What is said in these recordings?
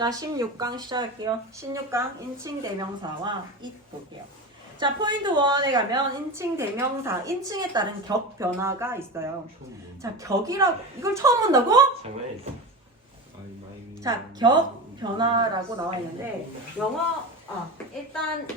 자, 16강 시작할게요. 16강 인칭 대명사와 it 볼게요. 자, 포인트 1에 가면 인칭 대명사, 인칭에 따른 격 변화가 있어요. 자, 격이라고, 이걸 처음 본다고? 장난이지. 자, 격 변화라고 나와 있는데 영어 일단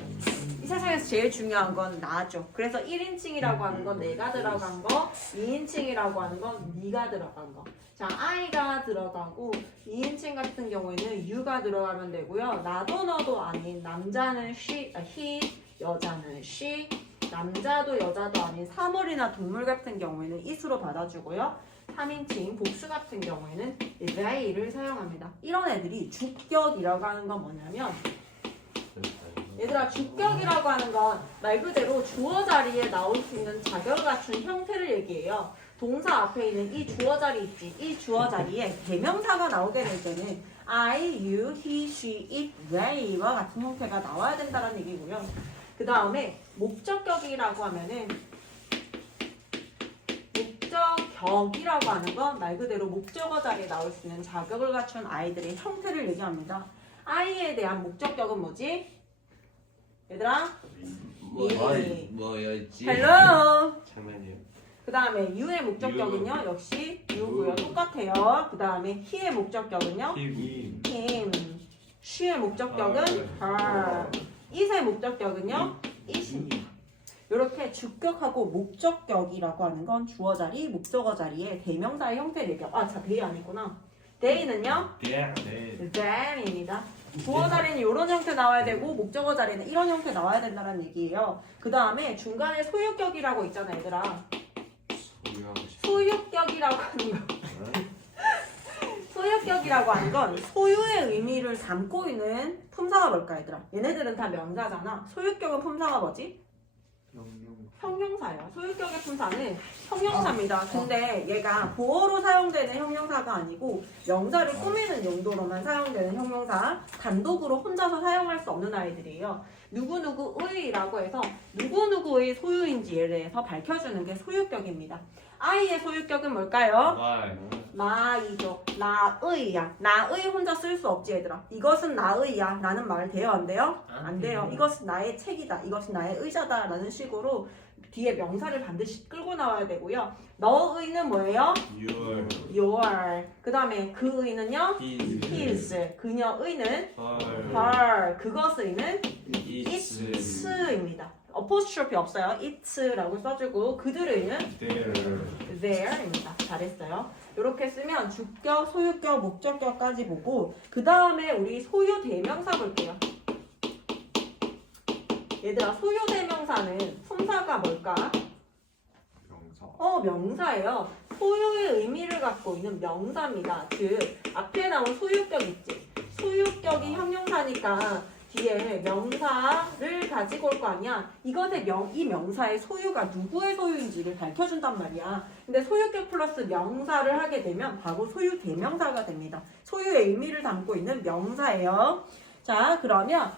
이 세상에서 제일 중요한 건 나죠. 그래서 1인칭이라고 하는 건 내가 들어간 거, 2인칭이라고 하는 건 네가 들어간 거. 자, I가 들어가고 2인칭 같은 경우에는 you가 들어가면 되고요. 나도 너도 아닌 남자는 he, 여자는 she, 남자도 여자도 아닌 사물이나 동물 같은 경우에는 it으로 받아주고요. 3인칭 복수 같은 경우에는 they를 사용합니다. 이런 애들이 주격이라고 하는 건 뭐냐면 얘들아, 주격이라고 하는 건 말 그대로 주어 자리에 나올 수 있는 자격을 갖춘 형태를 얘기해요. 동사 앞에 있는 이 주어 자리 있지? 이 주어 자리에 대명사가 나오게 될 때는 I, you, he, she, it, they와 같은 형태가 나와야 된다는 얘기고요. 그 다음에 목적격이라고 하면은 목적격이라고 하는 건 말 그대로 목적어 자리에 나올 수 있는 자격을 갖춘 아이들의 형태를 얘기합니다. I에 대한 목적격은 뭐지? 얘들아? 뭐였지? 헬로! 장난이에요. 그 다음에 you의 목적격은요? 역시 you고요. 똑같아요. 그 다음에 he의 목적격은요? 힘이 him. she의 목적격은 her. it의 목적격은요? it입니다. 이렇게 주격하고 목적격이라고 하는 건 주어 자리, 목적어 자리에 대명사의 형태를 얘기해요. 자, they 아니구나. they는요? 네. them입니다. 주어 자리는 이런 형태 나와야 되고 목적어 자리는 이런 형태 나와야 된다는 얘기예요. 그 다음에 중간에 소유격이라고 있잖아, 얘들아. 소유격이라고 하는 거. 소유격이라고 하는 건 소유의 의미를 담고 있는 품사가 뭘까, 얘들아? 얘네들은 다 명사잖아. 소유격은 품사가 뭐지? 형용사예요. 소유격의 품사는 형용사입니다. 근데 얘가 보어로 사용되는 형용사가 아니고 명사를 꾸미는 용도로만 사용되는 형용사, 단독으로 혼자서 사용할 수 없는 아이들이에요. 누구누구의라고 해서 누구누구의 소유인지에 대해서 밝혀주는 게 소유격입니다. I의 소유격은 뭘까요? 나이죠. 나의야. 나의 혼자 쓸 수 없지, 얘들아. 이것은 나의야 라는 말 돼요, 안 돼요? 안 돼요. 이것은 나의 책이다. 이것은 나의 의자다 라는 식으로 뒤에 명사를 반드시 끌고 나와야 되고요. 너의는 뭐예요? your. 그 다음에 그의는요? his. 그녀의는 her. 그것의는 its입니다. 어포스트로피 없어요. its라고 써주고 그들의는 their입니다. 잘했어요. 이렇게 쓰면 주격, 소유격, 목적격까지 보고 그 다음에 우리 소유 대명사 볼게요. 얘들아, 소유 대명사는 품사가 뭘까? 명사예요. 소유의 의미를 갖고 있는 명사입니다. 즉 앞에 나온 소유격 있지? 소유격이 형용사니까 뒤에 명사를 가지고 올 거 아니야. 이것의 이 명사의 소유가 누구의 소유인지를 밝혀준단 말이야. 근데 소유격 플러스 명사를 하게 되면 바로 소유 대명사가 됩니다. 소유의 의미를 담고 있는 명사예요. 자, 그러면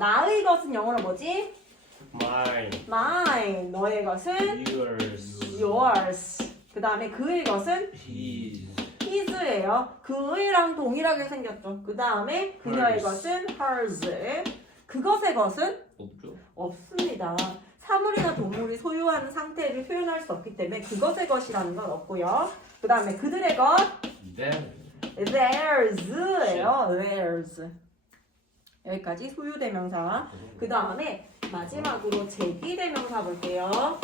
나의 것은 영어로 뭐지? mine. 너의 것은 yours. 그 다음에 그의 것은 his예요. 그의랑 동일하게 생겼죠. 그 다음에 그녀의 것은 hers. 그것의 것은 없습니다. 사물이나 동물이 소유하는 상태를 표현할 수 없기 때문에 그것의 것이라는 건 없고요. 그 다음에 그들의 것 theirs예요. theirs. 여기까지 소유대명사. 그 다음에 마지막으로 제기대명사 볼게요.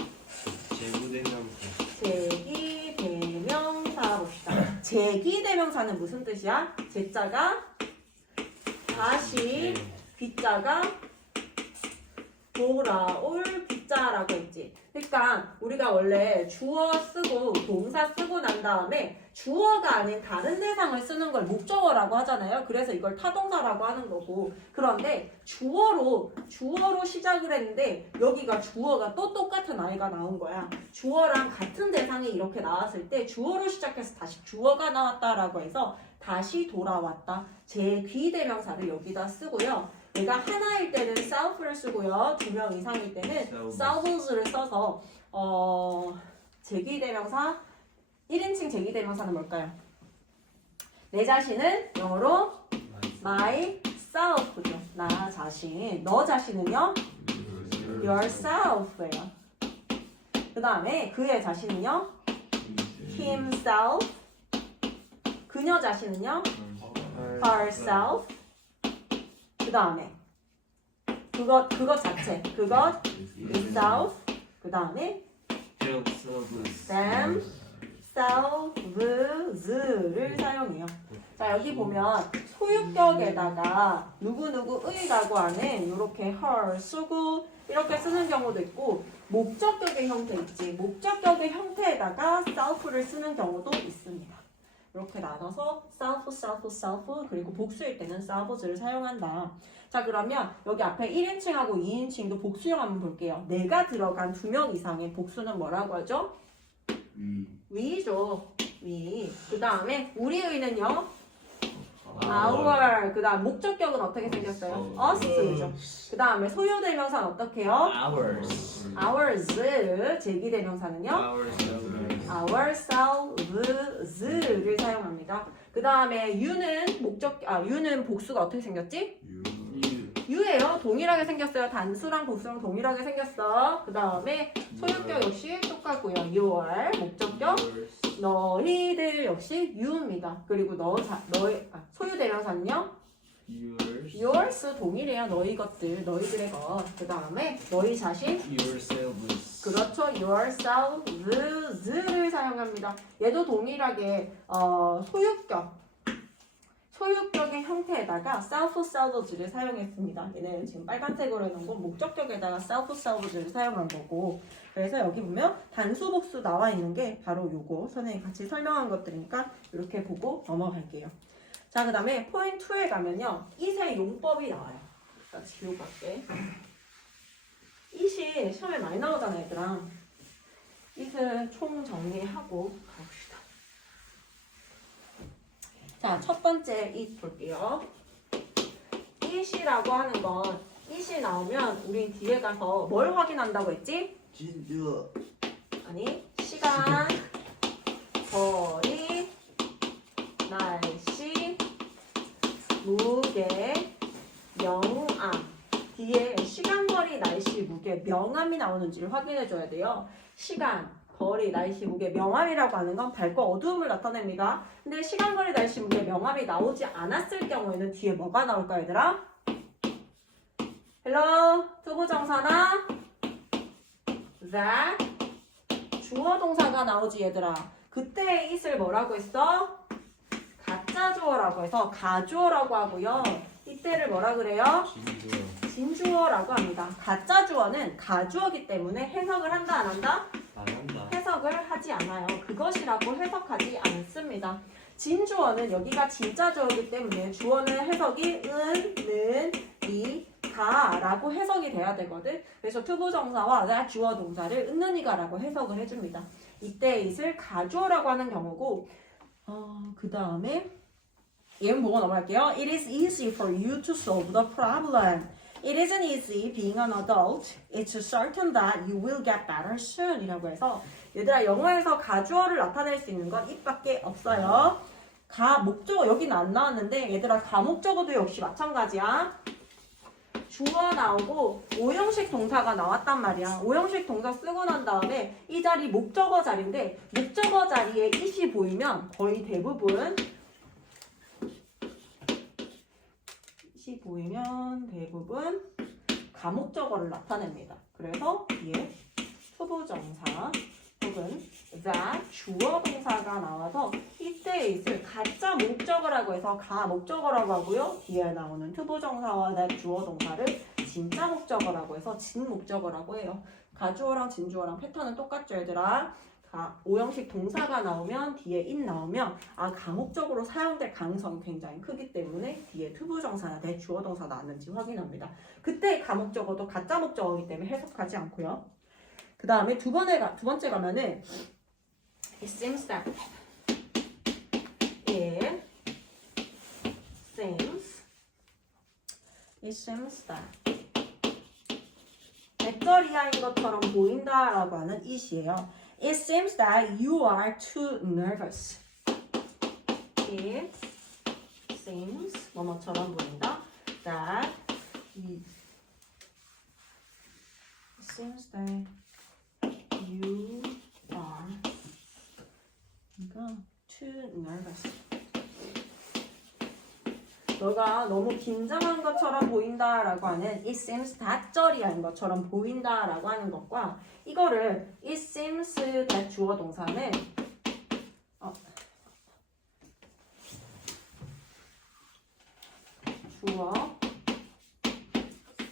제기대명사 봅시다. 제기대명사는 무슨 뜻이야? 제자가 다시, 빗자가 돌아올 빗자라고 했지. 그러니까 우리가 원래 주어 쓰고 동사 쓰고 난 다음에 주어가 아닌 다른 대상을 쓰는 걸 목적어라고 하잖아요. 그래서 이걸 타동사라고 하는 거고. 그런데 주어로 시작을 했는데 여기가 주어가 또 똑같은 아이가 나온 거야. 주어랑 같은 대상이 이렇게 나왔을 때 주어로 시작해서 다시 주어가 나왔다라고 해서 다시 돌아왔다. 제귀대명사를 여기다 쓰고요. 얘가 하나일 때는 self를 쓰고요. 2명 이상일 때는 selves를 써서 제귀대명사 1인칭 제기대명사는 뭘까요? 내 자신은 영어로 myself죠. 나 자신. 너 자신은요? yourself예요. 그 다음에 그의 자신은요? himself. 그녀 자신은요? herself. 그 다음에 그것 자체. 그것 itself. 그 다음에 themselves를 사용해요. 자, 여기 보면 소유격에다가 누구누구의라고 하는 이렇게 her 쓰고 이렇게 쓰는 경우도 있고 목적격의 형태 있지. 목적격의 형태에다가 self를 쓰는 경우도 있습니다. 이렇게 나눠서 self 그리고 복수일 때는 selves를 사용한다. 자, 그러면 여기 앞에 1인칭하고 2인칭도 복수형 한번 볼게요. 내가 들어간 2명 이상의 복수는 뭐라고 하죠? we죠. we. 그 다음에 우리의는요? our. 그 다음 목적격은 어떻게 생겼어요? us죠. 그 다음에 소유대명사는 어떻게 해요? ours. 제기대명사는요? ourselves를 사용합니다. 그 다음에 you는 복수가 어떻게 생겼지? you예요. 동일하게 생겼어요. 단수랑 복수랑 동일하게 생겼어. 그 다음에 소유격 역시 똑같고요. your 목적격 너희들 역시 you입니다. 그리고 소유대명사는요? yours 동일해요. 너희 것들, 너희들의 것. 그 다음에 너희 자신 그렇죠. yourselves를 사용합니다. 얘도 동일하게 소유격의 형태에다가 self-salves를 사용했습니다. 얘는 지금 빨간색으로 해놓은 건 목적격에다가 self-salves를 사용한 거고 그래서 여기 보면 단수 복수 나와 있는 게 바로 요거 선생님이 같이 설명한 것들이니까 이렇게 보고 넘어갈게요. 자, 그 다음에 포인트 2에 가면요. it의 용법이 나와요. 일단 지우고 갈게. it이 시험에 많이 나오잖아 얘들아. it은 총 정리하고 가봅시다. 자, 첫 번째 it 볼게요. it이라고 하는 건 it이 나오면 우리 뒤에 가서 뭘 확인한다고 했지? 진주. 아니, 시간, 거리, 날씨, 무게, 명암. 뒤에 시간, 거리, 날씨, 무게, 명암이 나오는지를 확인해 줘야 돼요. 시간, 거리, 날씨, 무게, 명암이라고 하는 건 밝고 어두움을 나타냅니다. 근데 시간, 거리, 날씨, 무게, 명암이 나오지 않았을 경우에는 뒤에 뭐가 나올까 얘들아? 헬로, 투부정사나 that 주어 동사가 나오지 얘들아. 그때 it을 뭐라고 했어? 가짜 주어라고 해서 가주어라고 하고요. 이때를 뭐라 그래요? 진주어라고 합니다. 가짜 주어는 가주어기 때문에 해석을 한다 안 한다? 해석을 하지 않아요. 그것이라고 해석하지 않습니다. 진주어는 여기가 진짜 주어이기 때문에 주어는 해석이 은, 는, 이, 가라고 해석이 돼야 되거든. 그래서 투부정사와 that 주어 동사를 은는이가라고 해석을 해줍니다. 이때 it을 가주어라고 하는 경우고 그 다음에 얘는 보고 넘어갈게요. It is easy for you to solve the problem. It isn't easy being an adult. It's certain that you will get better soon 이라고 해서 얘들아 영어에서 가주어를 나타낼 수 있는 건 it밖에 없어요. 목적어 여기는 안 나왔는데 얘들아 가목적어도 역시 마찬가지야. 주어 나오고 오형식 동사가 나왔단 말이야. 오형식 동사 쓰고 난 다음에 이 자리 목적어 자리인데 목적어 자리에 it이 보이면 거의 대부분 가목적어를 나타냅니다. 그래서 뒤에 투부정사 혹은 that 주어 동사가 나와서 이때 it을 가짜 목적어라고 해서 가목적어라고 하고요. 뒤에 나오는 투부정사와 that 주어 동사를 진짜 목적어라고 해서 진목적어라고 해요. 가주어랑 진주어랑 패턴은 똑같죠 얘들아. 오형식 동사가 나오면 뒤에 it 나오면 가목적으로 사용될 가능성이 굉장히 크기 때문에 뒤에 투부정사나 내 주어 동사 나왔는지 확인합니다. 그때 가목적어도 가짜 목적어이기 때문에 해석하지 않고요. 그 다음에 두 번째 가면은 it seems that 배터리아인 것처럼 보인다라고 하는 it이에요. It seems that you are too nervous. It seems 뭐뭐처럼 보인다. That it seems that you are too nervous. 너가 너무 긴장한 것처럼 보인다라고 하는 it seems that절이한 것처럼 보인다라고 하는 것과 이거를 it seems that 주어 동사는 주어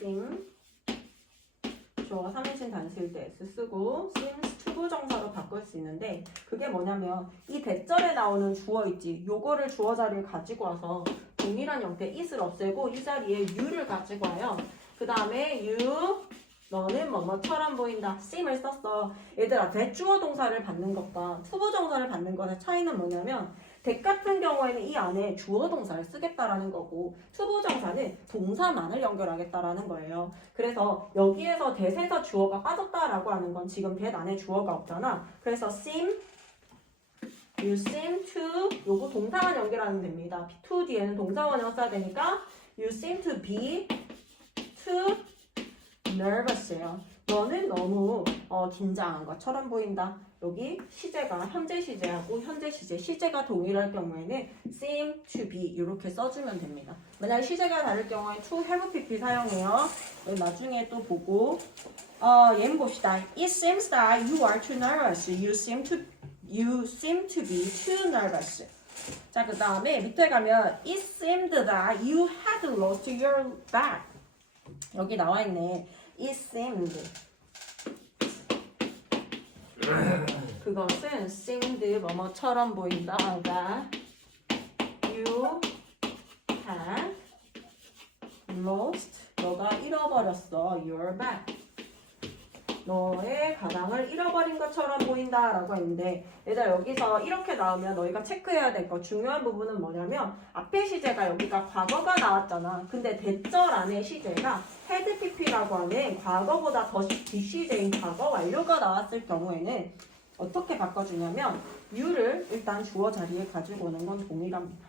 seem 주어가 3인칭 단수일 때 S 쓰고 seems 투부정사로 바꿀 수 있는데 그게 뭐냐면 이 대절에 나오는 주어 있지 요거를 주어 자리에 가지고 와서 동일한 형태 it을 없애고 이 자리에 you를 가지고 와요. 그 다음에 you 너는 뭐뭐처럼 보인다. seem을 썼어. 얘들아 대주어 동사를 받는 것과 투부정사를 받는 것의 차이는 뭐냐면 대 같은 경우에는 이 안에 주어 동사를 쓰겠다라는 거고 투부정사는 동사만을 연결하겠다라는 거예요. 그래서 여기에서 대세에서 주어가 빠졌다라고 하는 건 지금 대 안에 주어가 없잖아. 그래서 seem, you seem to 요거 동사만 연결하면 됩니다. to 뒤에는 동사원을 써야 되니까 you seem to be too nervous예요. 너는 너무 긴장한 것처럼 보인다. 여기 시제가 현재 시제하고 현재 시제, 시제가 동일할 경우에는 seem to be 이렇게 써주면 됩니다. 만약 시제가 다를 경우에 to have pp 사용해요. 나중에 또 보고 얘는 봅시다. It seems that you are too nervous. You seem to be too nervous. 자, 그 다음에 밑에 가면 It seemed that you had lost your bag. 여기 나와 있네. It seemed. 그것은 seemed 뭐뭐처럼 보인다가 you had lost 너가 잃어버렸어 your bag 너의 가방을 잃어버린 것처럼 보인다라고 했는데 얘들아 여기서 이렇게 나오면 너희가 체크해야 될 거 중요한 부분은 뭐냐면 앞에 시제가 여기가 과거가 나왔잖아. 근데 대절 안에 시제가 had pp라고 하는 과거보다 더 뒷시제인 과거 완료가 나왔을 경우에는 어떻게 바꿔주냐면 you를 일단 주어 자리에 가지고 오는 건 동일합니다.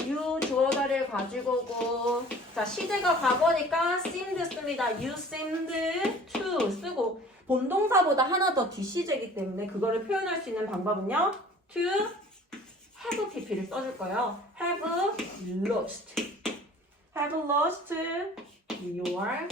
you 주어 자리를 가지고 오고 자 시제가 과거니까 seemed 씁니다. you seemed to 쓰고 본동사보다 하나 더 뒷시제이기 때문에 그거를 표현할 수 있는 방법은요. to have pp를 써줄 거예요. have lost your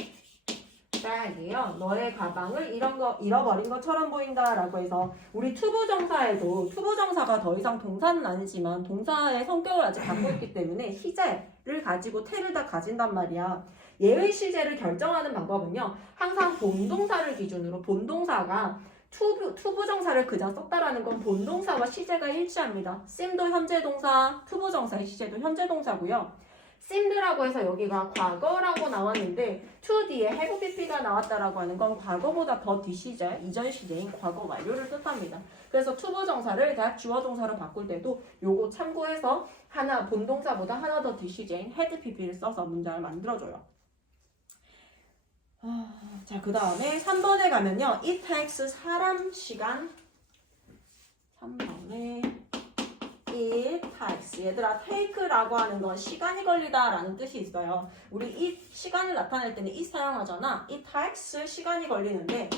bag이요. 너의 가방을 잃어버린 것처럼 보인다라고 해서 우리 투부정사에도 투부정사가 더 이상 동사는 아니지만 동사의 성격을 아직 갖고 있기 때문에 시제를 가지고 태를 다 가진단 말이야. 예의 시제를 결정하는 방법은요. 항상 본동사를 기준으로 본동사가 투부정사를 그냥 썼다라는 건 본동사와 시제가 일치합니다. seem도 현재 동사, 투부정사의 시제도 현재 동사고요. seemed라고 해서 여기가 과거라고 나왔는데 to 뒤에 have pp가 나왔다라고 하는 건 과거보다 더 뒷시제, 이전 시제인 과거 완료를 뜻합니다. 그래서 투부정사를 다 주어 동사로 바꿀 때도 요거 참고해서 하나 본동사보다 하나 더 뒷시제인 had pp를 써서 문장을 만들어줘요. 자, 그 다음에 3번에 가면요. it takes 사람 시간 3번에 it takes 얘들아 take라고 하는 건 시간이 걸리다 라는 뜻이 있어요. 우리 it 시간을 나타낼 때는 it 사용하잖아. it takes 시간이 걸리는데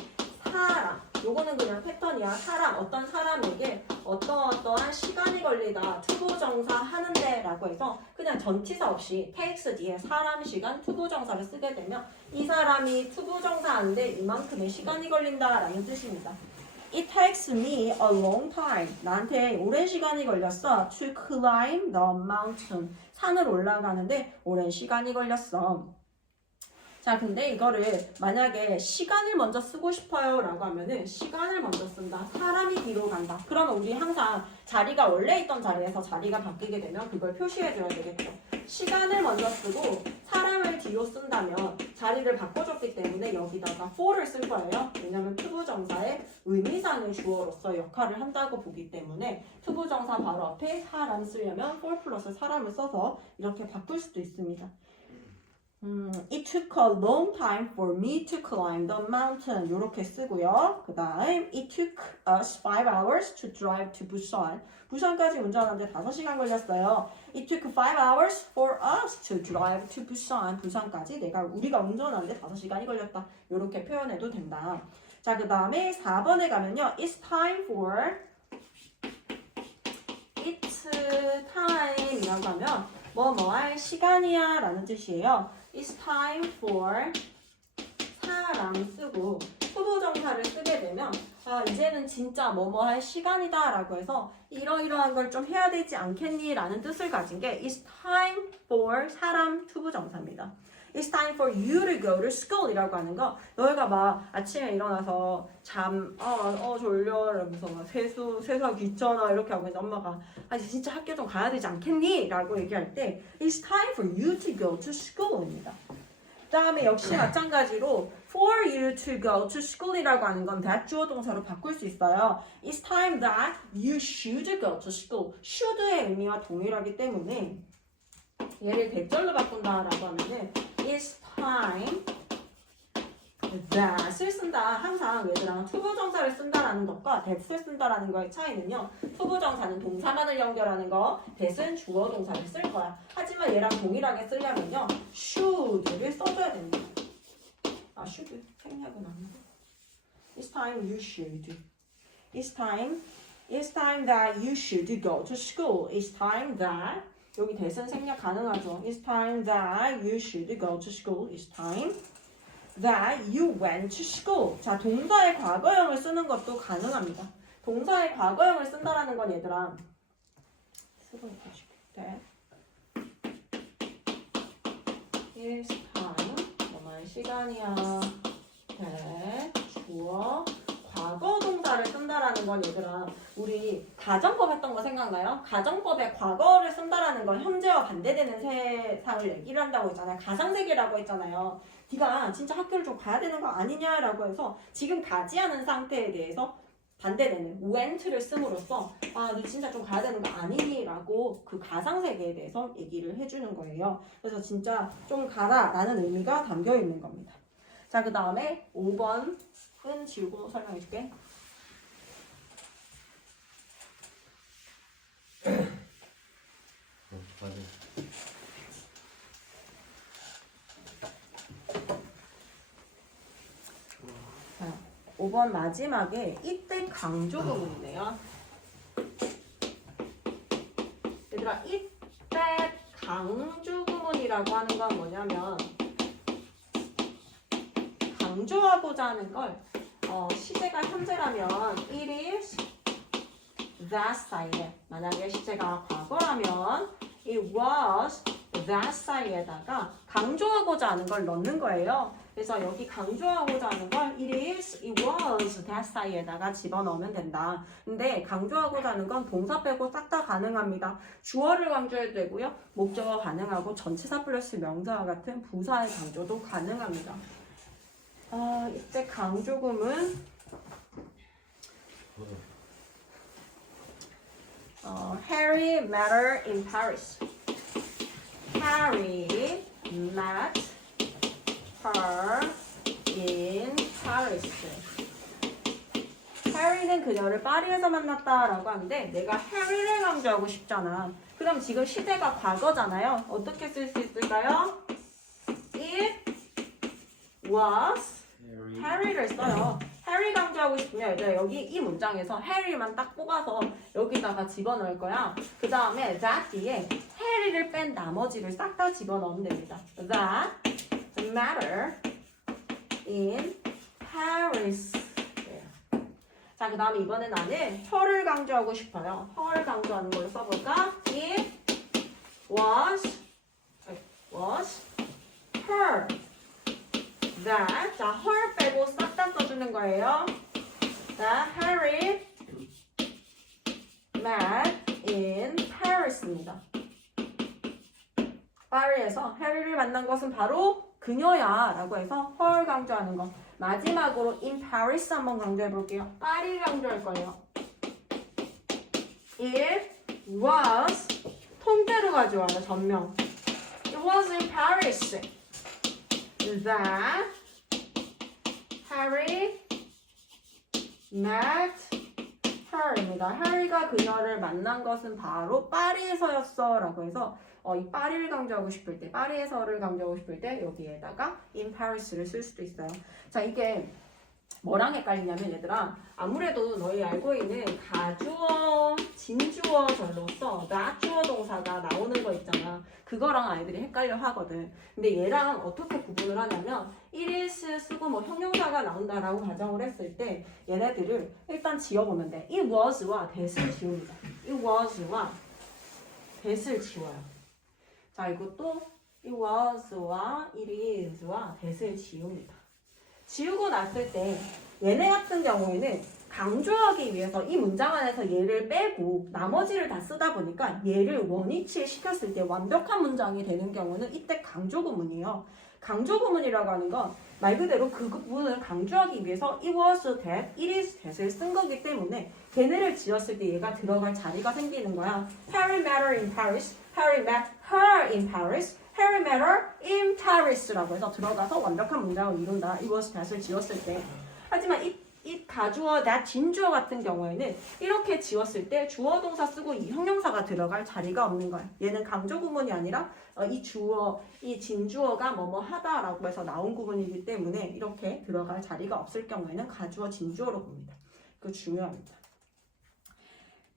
사람 요거는 그냥 패턴이야. 사람 어떤 사람에게 어떠한 시간이 걸리다 투부정사 하는데 라고 해서 그냥 전치사 없이 takes 뒤에 사람 시간 투부정사를 쓰게 되면 이 사람이 투부정사 하는데 이만큼의 시간이 걸린다 라는 뜻입니다. It takes me a long time. 나한테 오랜 시간이 걸렸어. To climb the mountain. 산을 올라가는데 오랜 시간이 걸렸어. 자, 근데 이거를 만약에 시간을 먼저 쓰고 싶어요 라고 하면은 시간을 먼저 쓴다. 사람이 뒤로 간다. 그러면 우리 항상 자리가 원래 있던 자리에서 자리가 바뀌게 되면 그걸 표시해줘야 되겠죠. 시간을 먼저 쓰고 사람을 뒤로 쓴다면 자리를 바꿔줬기 때문에 여기다가 for를 쓸 거예요. 왜냐면 투부정사의 의미상의 주어로서 역할을 한다고 보기 때문에 투부정사 바로 앞에 사람 쓰려면 for 플러스 사람을 써서 이렇게 바꿀 수도 있습니다. It took a long time for me to climb the mountain. 이렇게 쓰고요. 그 다음 It took us 5 hours to drive to Busan. 부산까지 운전하는데 5시간 걸렸어요. It took 5 hours for us to drive to Busan. 부산까지 우리가 운전하는데 5시간이 걸렸다. 이렇게 표현해도 된다. 자, 그 다음에 4번에 가면요. It's time for It's time이라고 하면 뭐 할 시간이야 라는 뜻이에요. It's time for 사람 쓰고 투부정사를 쓰게 되면 이제는 진짜 뭐 할 시간이다 라고 해서 이러이러한 걸 좀 해야 되지 않겠니? 라는 뜻을 가진 게 It's time for 사람 투부정사입니다. It's time for you to go to school 이라고 하는 거 너희가 막 아침에 일어나서 졸려 이러면서 막 세수하기 귀찮아 이렇게 하고 있는데 엄마가 이제 진짜 학교 좀 가야 되지 않겠니? 라고 얘기할 때 It's time for you to go to school입니다. 그 다음에 역시 마찬가지로 for you to go to school이라고 하는 건 that 주어 동사로 바꿀 수 있어요. It's time that you should go to school. should의 의미와 동일하기 때문에 얘를 대절로 바꾼다라고 하면은 It's time that을 쓴다. 항상 얘들아 투부정사를 쓴다라는 것과 that을 쓴다라는 거의 차이는요. 투부정사는 동사만을 연결하는 거, that은 주어 동사를 쓸 거야. 하지만 얘랑 동일하게 쓰려면요. should를 써줘야 됩니다. should 생략은 안 돼. It's time you should. It's time that you should go to school. It's time that 여기 that은 생략 가능하죠. It's time that you should go to school. It's time that you went to school. 자, 동사의 과거형을 쓰는 것도 가능합니다. 동사의 과거형을 쓴다라는 건 얘들아 쓰고 있을게. It's time 뭐말 시간이야. 주어 과거 동사를 쓴다라는 건 얘들아 우리 가정법 했던 거 생각나요? 가정법에 과거를 쓴다라는 건 현재와 반대되는 세상을 얘기를 한다고 했잖아요. 가상세계라고 했잖아요. 네가 진짜 학교를 좀 가야 되는 거 아니냐라고 해서 지금 가지 않은 상태에 대해서 반대되는 went를 씀으로써 너 진짜 좀 가야 되는 거 아니니? 라고 그 가상세계에 대해서 얘기를 해주는 거예요. 그래서 진짜 좀 가라 라는 의미가 담겨 있는 겁니다. 자, 그 다음에 5번은 지우고 설명해 줄게. 자, 5번 마지막에 이때 강조 구문이네요. 얘들아 이때 강조 구문이라고 하는 건 뭐냐면 강조하고자 하는 걸 시제가 현재라면 it is that 사이에 만약에 시제가 과거라면 it was that 사이에다가 강조하고자 하는 걸 넣는 거예요. 그래서 여기 강조하고자 하는 걸 it is, it was that 사이에다가 집어넣으면 된다. 근데 강조하고자 하는 건 동사 빼고 싹 다 가능합니다. 주어를 강조해도 되고요. 목적어 가능하고 전치사 플러스 명사와 같은 부사의 강조도 가능합니다. 이때 강조금은 Harry met her in Paris. Harry met her in Paris. 해리는 그녀를 파리에서 만났다라고 하는데 내가 해리를 강조하고 싶잖아. 그럼 지금 시제가 과거잖아요. 어떻게 쓸 수 있을까요? It was 해리를 써요. 해리 강조하고 싶으면 얘들아 여기 이 문장에서 해리만 딱 뽑아서 여기다가 집어넣을 거야. 그 다음에 that 뒤에 해리를 뺀 나머지를 싹 다 집어넣으면 됩니다. That matter in Paris. 자, 그 다음에 이번에 나는 her를 강조하고 싶어요. her를 강조하는 걸로 써볼까? It was her. that. 자, her 빼고 싹 다 써주는 거예요. 자, Harry met in Paris입니다. 파리에서 해리를 만난 것은 바로 그녀야 라고 해서 her 강조하는 거. 마지막으로 in Paris 한번 강조해 볼게요. 파리 강조할 거예요. It was 통째로 가져와요. 전명. It was in Paris. that Harry met her입니다. 해리가 그녀를 만난 것은 바로 파리에서였어 라고 해서 이 파리를 강조하고 싶을 때, 파리에서를 강조하고 싶을 때 여기에다가 in Paris를 쓸 수도 있어요. 자, 이게 뭐랑 헷갈리냐면 얘들아, 아무래도 너희 알고 있는 가주어, 진주어절로서 나주어 동사가 나오는 거 있잖아. 그거랑 아이들이 헷갈려 하거든. 근데 얘랑 어떻게 구분을 하냐면 it is 쓰고 뭐 형용사가 나온다라고 가정을 했을 때 얘네들을 일단 지워보면 돼. it was와 that을 지웁니다. it was와 that을 지워요. 자, 이것도 it was와 it is와 that을 지웁니다. 지우고 났을 때 얘네 같은 경우에는 강조하기 위해서 이 문장 안에서 얘를 빼고 나머지를 다 쓰다 보니까 얘를 원위치에 시켰을 때 완벽한 문장이 되는 경우는 이때 강조 구문이에요. 강조 구문이라고 하는 건 말 그대로 그 부분을 강조하기 위해서 it was that, it is that을 쓴 거기 때문에 걔네를 지었을 때 얘가 들어갈 자리가 생기는 거야. Harry met her in Paris, Harry met her in Paris, Harry met her in Paris라고 해서 들어가서 완벽한 문장을 이룬다. it was that을 지었을 때. 하지만 이 가주어, that 진주어 같은 경우에는 이렇게 지웠을 때 주어 동사 쓰고 이 형용사가 들어갈 자리가 없는 거야. 얘는 강조 구문이 아니라 이 주어, 이 진주어가 뭐뭐 하다라고 해서 나온 구문이기 때문에 이렇게 들어갈 자리가 없을 경우에는 가주어, 진주어로 봅니다. 그거 중요합니다.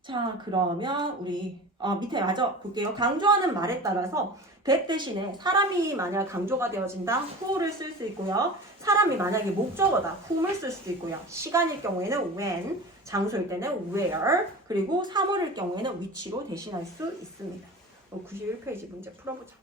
자, 그러면 우리 밑에 마저 볼게요. 강조하는 말에 따라서 that 대신에 사람이 만약 강조가 되어진다, who를 쓸 수 있고요. 사람이 만약에 목적어다, whom을 쓸 수도 있고요. 시간일 경우에는 when, 장소일 때는 where, 그리고 사물일 경우에는 which로 대신할 수 있습니다. 91페이지 문제 풀어보자.